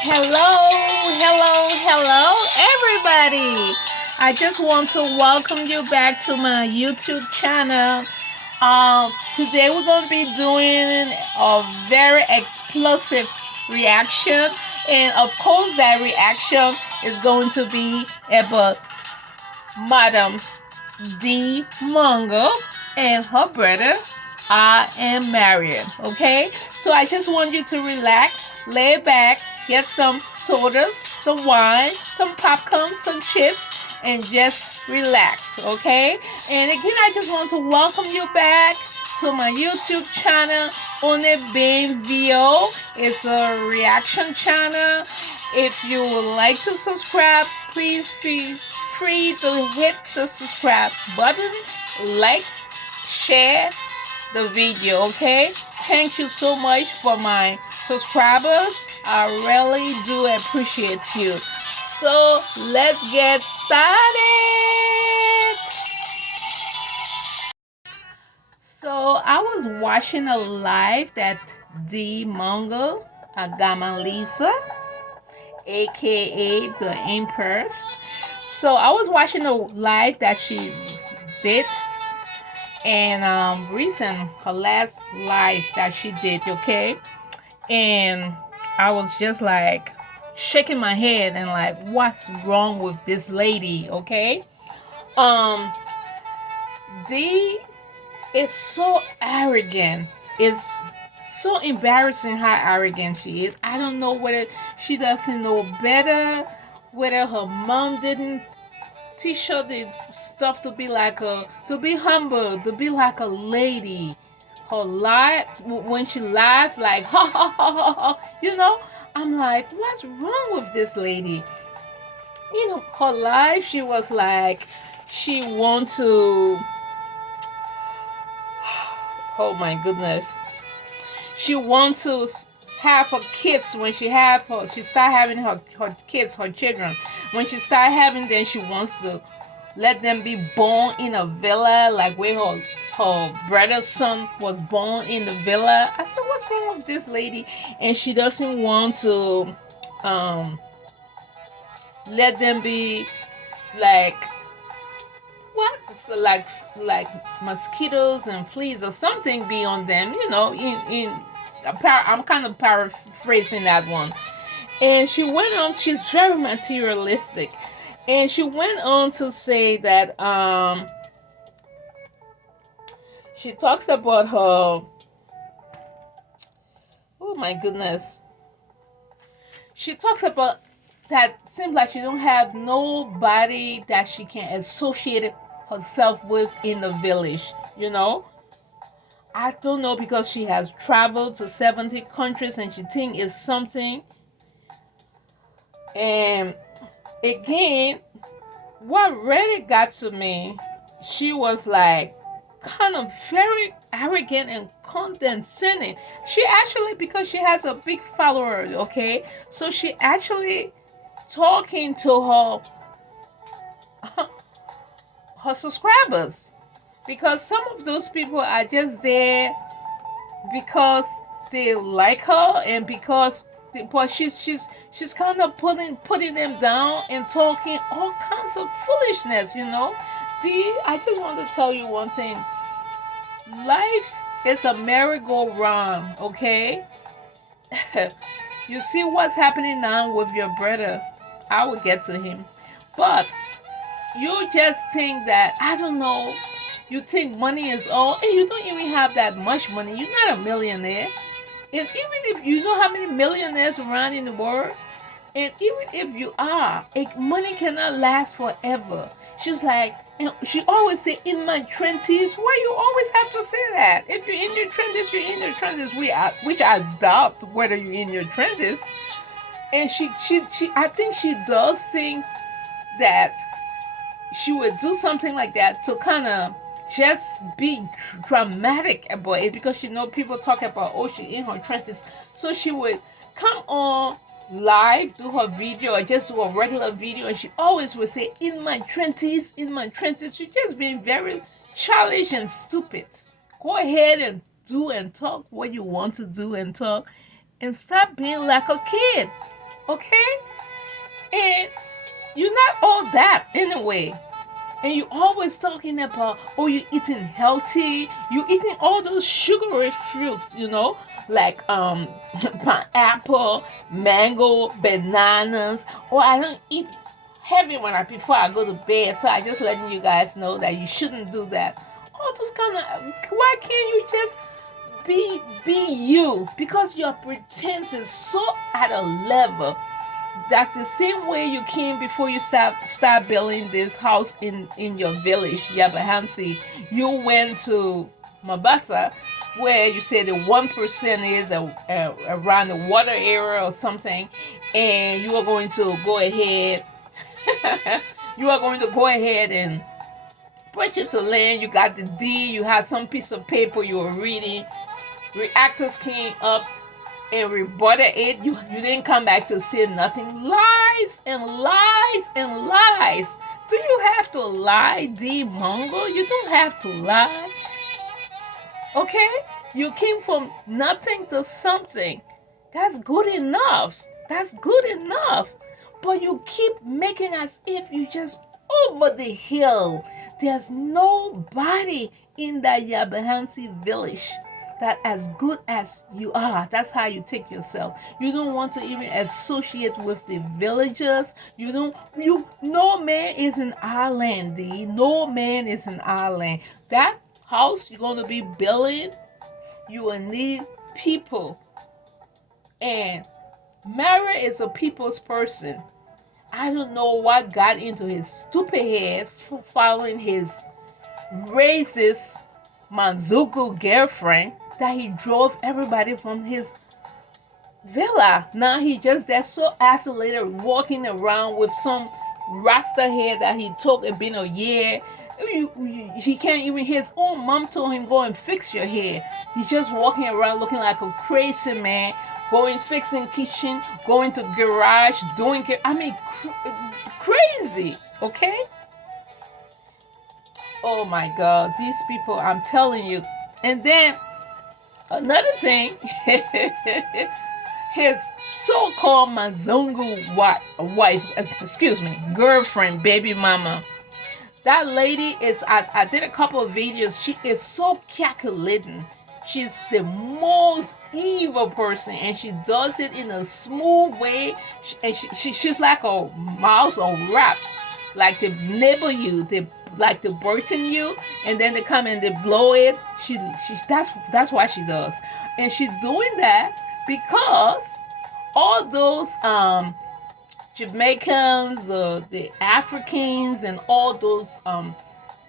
Hello, everybody. I just want to welcome you back to my YouTube channel. Today we're going to be doing a very explosive reaction, and of course, that reaction is going to be about Madam Dee Mwango and her brother. I am Marion. Okay, so I just want you to relax, lay back, get some sodas, some wine, some popcorn, some chips, and just relax. Okay, and again, I just want to welcome you back to my YouTube channel. On a Bean Vio. It's a reaction channel. If you would like to subscribe, please feel free to hit the subscribe button, like, share the video, okay? Thank you so much for my subscribers. I really do appreciate you. So let's get started. So I was watching a live that Dee Mwango, Agama Lisa, aka the Empress. So I was watching a live that she did, and recent her last live that she did, okay, and I was just like shaking my head and like, what's wrong with this lady, okay? um Dee is so arrogant. It's so embarrassing how arrogant she is. I don't know whether she doesn't know better, whether her mom didn't teach her the stuff to be like to be humble, to be like a lady. Her laugh, when she laughed, like ha ha ha ha ha, I'm like, what's wrong with this lady? Her life, she was like, she want to. Oh my goodness, she wants to have her kids. When she start having her kids, her children, when she start having them, she wants to let them be born in a villa, like where her brother's son was born in the villa. I said, what's wrong with this lady? And she doesn't want to um let them be like what? So like mosquitoes and fleas or something be on them, in I'm kind of paraphrasing that one. And she went on, she's very materialistic. And she went on to say that she talks about her, oh my goodness. She talks about that seems like she don't have nobody that she can associate herself with in the village, I don't know, because she has traveled to 70 countries and she think it's something. And again, what really got to me, she was like kind of very arrogant and condescending. She actually, because she has a big follower, okay, so she actually talking to her subscribers, because some of those people are just there because they like her, and but she's kind of putting them down and talking all kinds of foolishness. Dee, I just want to tell you one thing. Life is a merry-go-round, okay? You see what's happening now with your brother. I will get to him. But you just think that, I don't know, you think money is all, and you don't even have that much money. You're not a millionaire. And even if you know how many millionaires around in the world, and even if you are, money cannot last forever. She's like, and she always say, in my 20s. Why you always have to say that? If you're in your 20s, you're in your 20s. Which I doubt whether you're in your 20s. And she I think she does think that she would do something like that to kind of just be dramatic about it, because she know people talk about, oh, she in her 20s, so she would come on live, do her video, or just do a regular video, and she always would say, in my 20s, in my 20s. She just being very childish and stupid. Go ahead and do and talk what you want to do and talk, and stop being like a kid. Okay? And you're not all that anyway. And you always talking about, oh, you eating healthy, you eating all those sugary fruits, like pineapple, mango, bananas. Oh, I don't eat heavy before I go to bed, so I just letting you guys know that you shouldn't do that. All those kind of, why can't you just be you? Because your pretense is so at a level. That's the same way you came before you start building this house in your village, Yabahansi. You went to Mabasa, where you said the 1% is around the water area or something, and you are going to go ahead. You are going to go ahead and purchase a land. You got the deed. You had some piece of paper you were reading. Reactors came up and rebutted it. You didn't come back to say nothing. Lies and lies and lies. Do you have to lie, Dee Mwango? You don't have to lie. Okay? You came from nothing to something. That's good enough. That's good enough. But you keep making as if you just over the hill. There's nobody in that Yabahansi village that as good as you are. That's how you take yourself. You don't want to even associate with the villagers. No man is in our land, D. No man is in our land. That house you're gonna be building, you will need people. And Mara is a people's person. I don't know what got into his stupid head following his racist muzungo girlfriend that he drove everybody from his villa. Now he just there so isolated, walking around with some rasta hair that he took and been a year. He can't even. His own mom told him, "Go and fix your hair." He's just walking around looking like a crazy man. Going fixing kitchen, going to garage, doing. Crazy. Okay. Oh my God, these people! I'm telling you. And then another thing, his so-called muzungo girlfriend, baby mama. That lady is, I did a couple of videos. She is so calculating. She's the most evil person, and she does it in a smooth way. She's like a mouse or rat. Like they nibble you, they burden you, and then they come and they blow it. That's why she does, and she's doing that because all those Jamaicans, the Africans, and all those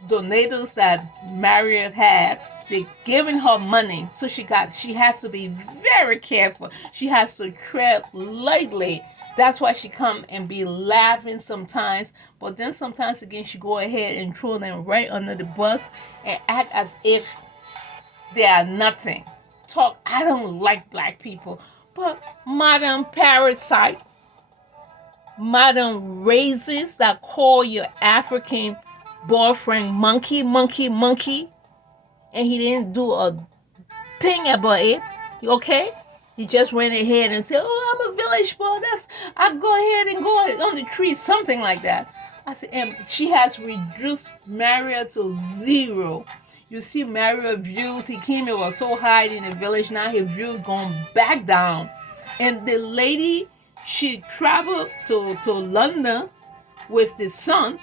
donators that Marriott has, they giving her money, so she has to be very careful. She has to tread lightly. That's why she come and be laughing sometimes, but then sometimes again she go ahead and throw them right under the bus and act as if they are nothing. Talk, I don't like black people, but Madam Parasite, Madam Racist that call your African boyfriend monkey, and he didn't do a thing about it. Okay? He just went ahead and said, "Oh, I'm a village boy. I go ahead and go on the tree," something like that. I said, and she has reduced Maria to zero. You see Maria views. He came and was so high in the village. Now his views going back down. And the lady, she traveled to London with the son,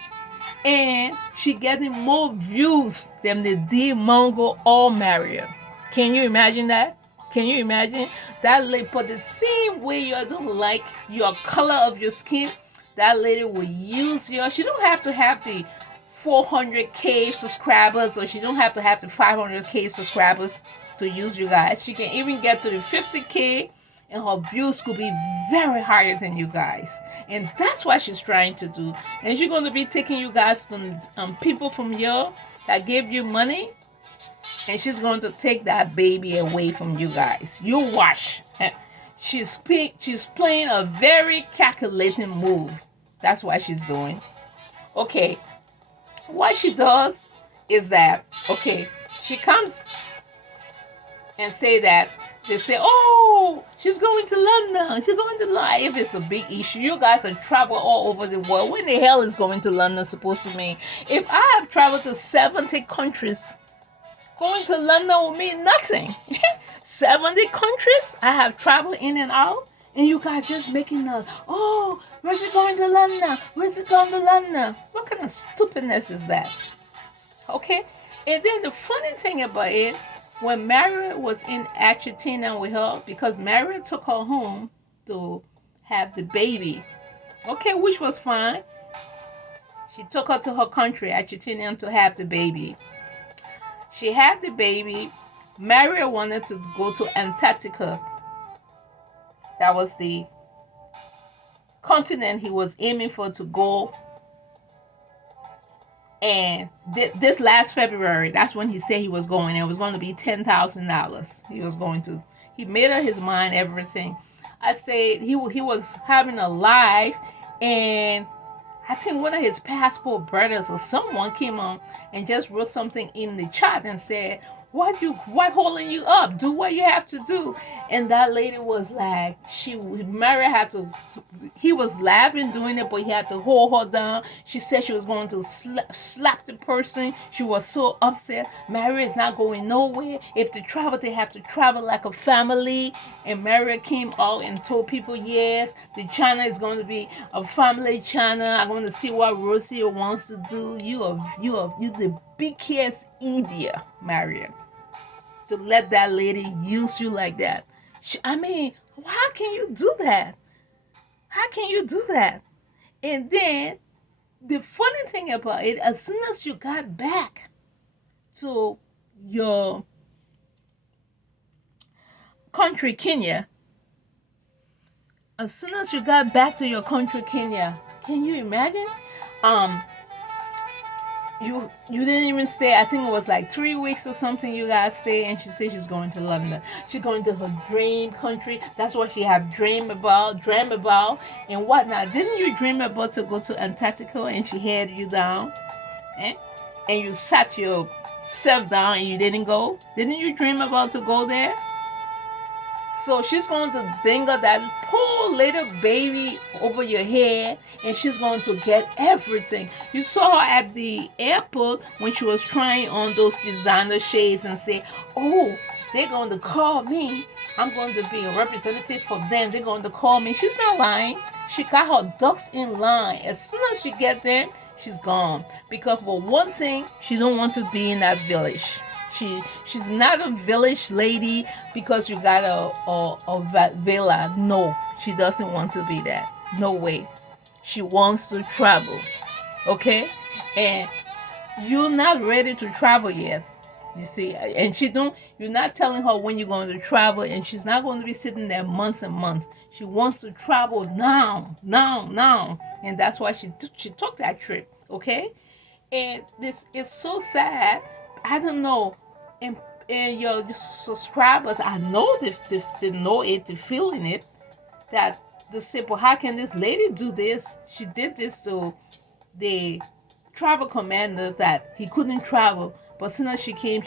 and she getting more views than the Dee Mwango or Maria. Can you imagine that? Can you imagine that lady? But the same way you don't like your color of your skin, that lady will use your. She don't have to have the 400K subscribers, or she don't have to have the 500K subscribers to use you guys. She can even get to the 50K, and her views could be very higher than you guys. And that's what she's trying to do. And she's going to be taking you guys to people from here that gave you money, and she's going to take that baby away from you guys. You watch. She's playing a very calculating move. That's what she's doing. Okay. What she does is that, okay, she comes and say that They say, oh, she's going to London. She's going to London. If it's a big issue, you guys have traveled all over the world. When the hell is going to London supposed to mean? If I have traveled to 70 countries, going to London will mean nothing. 70 countries I have traveled in and out, and you guys just making us, oh, where's it going to London? Where's it going to London? What kind of stupidness is that? Okay? And then the funny thing about it, when Marriott was in Argentina with her, because Marriott took her home to have the baby, okay, which was fine. She took her to her country, Argentina, to have the baby. She had the baby. Marriott wanted to go to Antarctica. That was the continent he was aiming for to go. And this last February, that's when he said he was going. It was going to be $10,000. He was going to. He made up his mind, everything. I said he was having a live, and I think one of his passport brothers or someone came on and just wrote something in the chat and said, what holding you up? Do what you have to do. And that lady was like, Mary had to, he was laughing doing it, but he had to hold her down. She said she was going to slap the person. She was so upset. Mary is not going nowhere. If they travel, they have to travel like a family. And Mary came out and told people, yes, the China is going to be a family China. I'm going to see what Rosie wants to do. You the biggest idiot, Marion, to let that lady use you like that. I mean, how can you do that? How can you do that? And then the funny thing about it, as soon as you got back to your country, Kenya, as soon as you got back to your country, Kenya, can you imagine? You didn't even stay. I think it was like 3 weeks or something you guys stay, and she said she's going to London. She's going to her dream country. That's what she have dream about, and whatnot. Didn't you dream about to go to Antarctica and she had you down? Eh? And you sat yourself down and you didn't go? Didn't you dream about to go there? So she's going to dangle that poor little baby over your head, and she's going to get everything. You saw her at the airport when she was trying on those designer shades and say, oh, they're going to call me. I'm going to be a representative for them. They're going to call me. She's not lying. She got her ducks in line. As soon as she gets them, she's gone. Because for one thing, she don't want to be in that village. She's not a village lady because you got a villa. No, she doesn't want to be that. No way. She wants to travel. Okay? And you're not ready to travel yet. You see, and you're not telling her when you're going to travel, and she's not going to be sitting there months and months. She wants to travel now. And that's why she took that trip. Okay? And this is so sad. I don't know. And your subscribers, I know they know it, they're feeling it, that they say, but how can this lady do this? She did this to the travel commander that he couldn't travel, but as soon as she came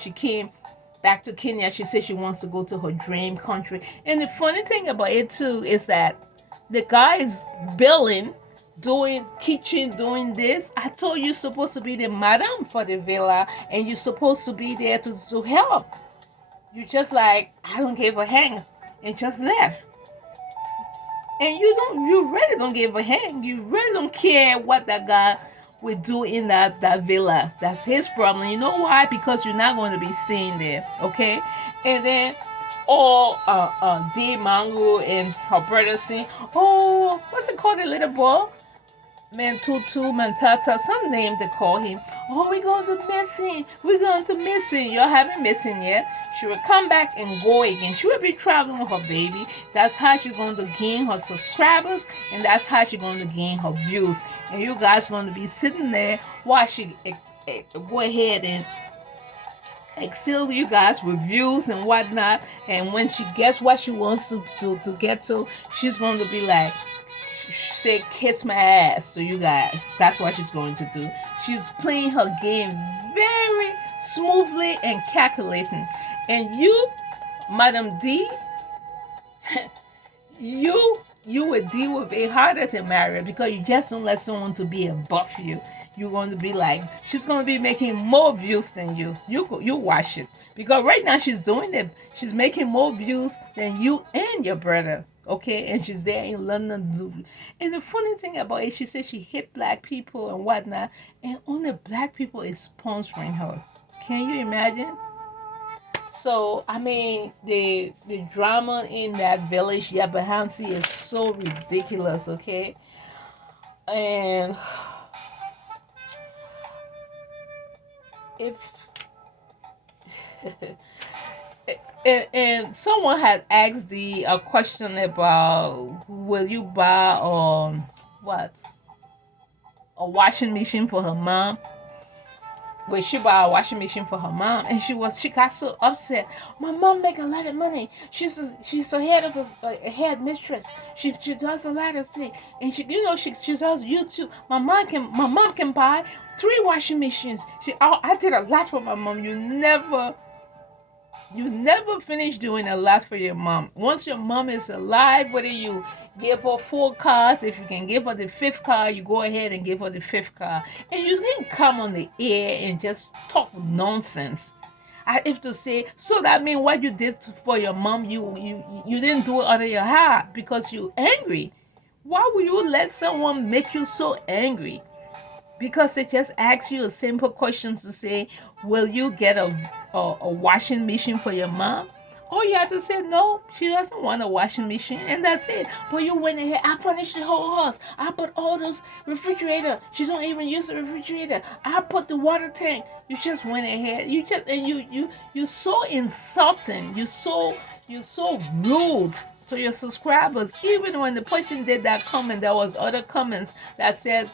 back to Kenya. She said she wants to go to her dream country. And the funny thing about it too is that the guy is billing, doing kitchen, doing this. I told you supposed to be the madam for the villa, and you're supposed to be there to help. You just like, I don't give a hang, and just left. And you really don't give a hang. You really don't care what that guy will do in that villa. That's his problem. You know why? Because you're not going to be staying there, okay? And then Dee Mwango and her brother saying, oh, what's it called, the little boy? Mantutu, Mantata, some name they call him. Oh, we're going to miss him. We're going to miss him. You haven't missed him yet. She will come back and go again. She will be traveling with her baby. That's how she's going to gain her subscribers, and that's how she's going to gain her views. And you guys going to be sitting there while she go ahead and excel you guys with views and whatnot. And when she gets what she wants to get to, she's going to be like, say, kiss my ass to you guys. That's what she's going to do. She's playing her game very smoothly and calculating. And you, Madam D, you you would deal with it harder to marry because you just don't let someone to be above you. You're going to be like, she's going to be making more views than you. You watch it, because right now she's doing it. She's making more views than you and your brother. Okay, and she's there in London. And the funny thing about it, she said she hit black people and whatnot, and only black people is sponsoring her. Can you imagine? So I mean, the drama in that village, Yabahansi, is so ridiculous. Okay, and if and someone had asked the a question about, will you buy what, a washing machine for her mom? Well, she bought a washing machine for her mom, and she got so upset. My mom make a lot of money. She's a head of a head mistress. She does a lot of things, and she does YouTube. My mom can buy 3 washing machines. I did a lot for my mom. You never finish doing a lot for your mom. Once your mom is alive, whether you give her 4 cars, if you can give her the 5th car, you go ahead and give her the 5th car. And you didn't come on the air and just talk nonsense. I have to say, so that means what you did for your mom, you didn't do it out of your heart because you angry. Why would you let someone make you so angry? Because they just ask you a simple question to say, will you get a washing machine for your mom? All you have to say, no, she doesn't want a washing machine, and that's it. But you went ahead, I furnished the whole house. I put all those refrigerator. She don't even use the refrigerator. I put the water tank. You just went ahead. You so insulting. You so rude to your subscribers. Even when the person did that comment, there was other comments that said,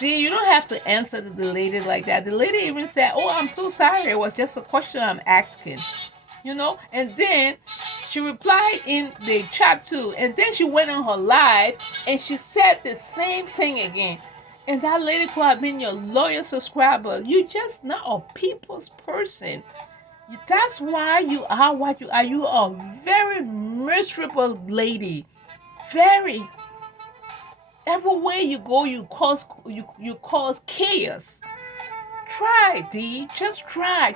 Dee, you don't have to answer the lady like that. The lady even said, oh, I'm so sorry. It was just a question I'm asking. And then she replied in the chat too. And then she went on her live and she said the same thing again. And that lady could have been your loyal subscriber. You just not a people's person. That's why you are what you are. You are a very miserable lady. Very. Everywhere you go, you cause chaos. Try, D. Just try.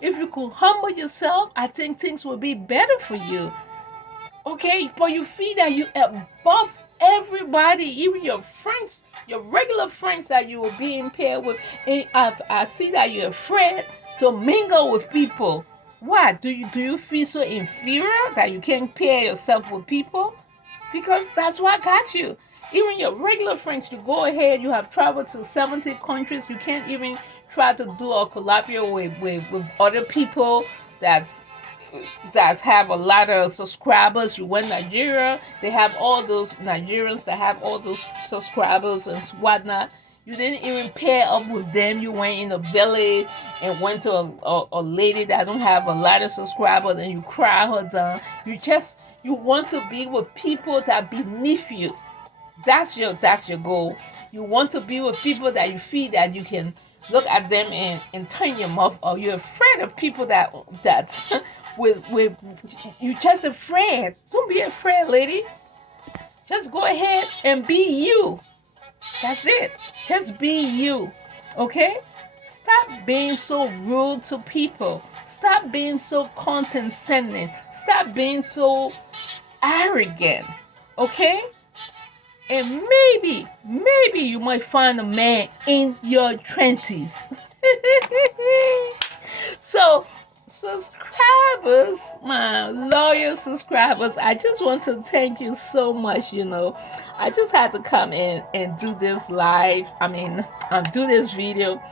If you could humble yourself, I think things will be better for you. Okay, but you feel that you above everybody, even your friends, your regular friends that you will be in pair with. And I see that you're afraid to mingle with people. Why? Do you feel so inferior that you can't pair yourself with people? Because that's what got you. Even your regular friends, you go ahead, you have traveled to 70 countries, you can't even try to do a collaborate with other people that have a lot of subscribers. You went Nigeria, they have all those Nigerians that have all those subscribers and whatnot. You didn't even pair up with them. You went in a village and went to a lady that don't have a lot of subscribers, and you cry her down. You want to be with people that beneath you. That's your goal. You want to be with people that you feel that you can look at them and turn your mouth, or you're afraid of people that with you just afraid. Don't be afraid, lady. Just go ahead and be you. That's it. Just be you. Okay? Stop being so rude to people. Stop being so condescending. Stop being so arrogant. Okay? And maybe you might find a man in your 20s. So, subscribers, my loyal subscribers, I just want to thank you so much. I just had to come in and do this live. Do this video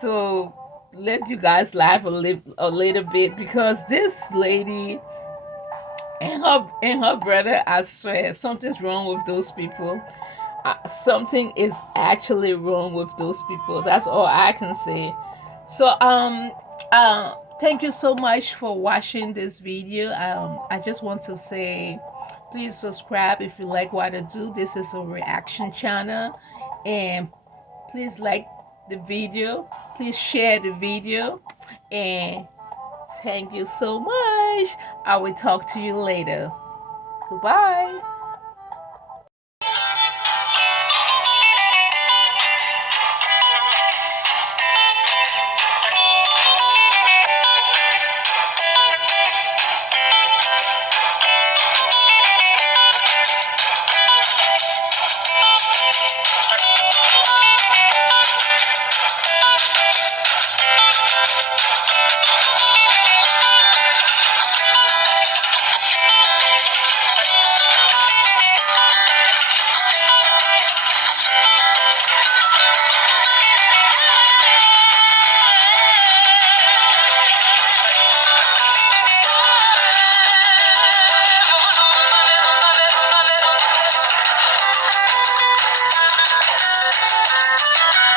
to let you guys laugh a little bit, because this lady and her brother, I swear, something's wrong with those people. Something is actually wrong with those people. That's all I can say. So thank you so much for watching this video. I just want to say, please subscribe if you like what I do. This is a reaction channel, and please like the video. Please share the video, and thank you so much. much. I will talk to you later. Goodbye.